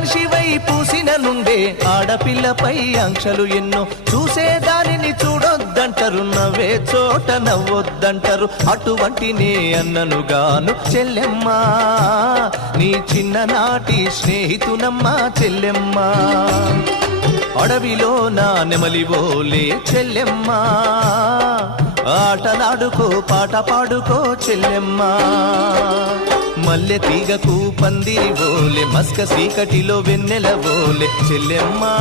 మనిషివై పూసిన నుండే ఆడపిల్లపై ఆంక్షలు ఎన్నో చూసేదానిని చూడొద్దంటారు నవ్వే చోట నవ్వొద్దంటారు అటువంటి నే అన్ననుగాను చెల్లెమ్మా నీ చిన్ననాటి స్నేహితునమ్మా చెల్లెమ్మా అడవిలో నా నెమలివోలే చెల్లెమ్మా ఆటలాడుకో పాట పాడుకో చెల్లెమ్మా మల్లె తీగకు పందిరి ఓలే మస్క చీకటిలో వెన్నెల ఓలే చెల్లెమ్మా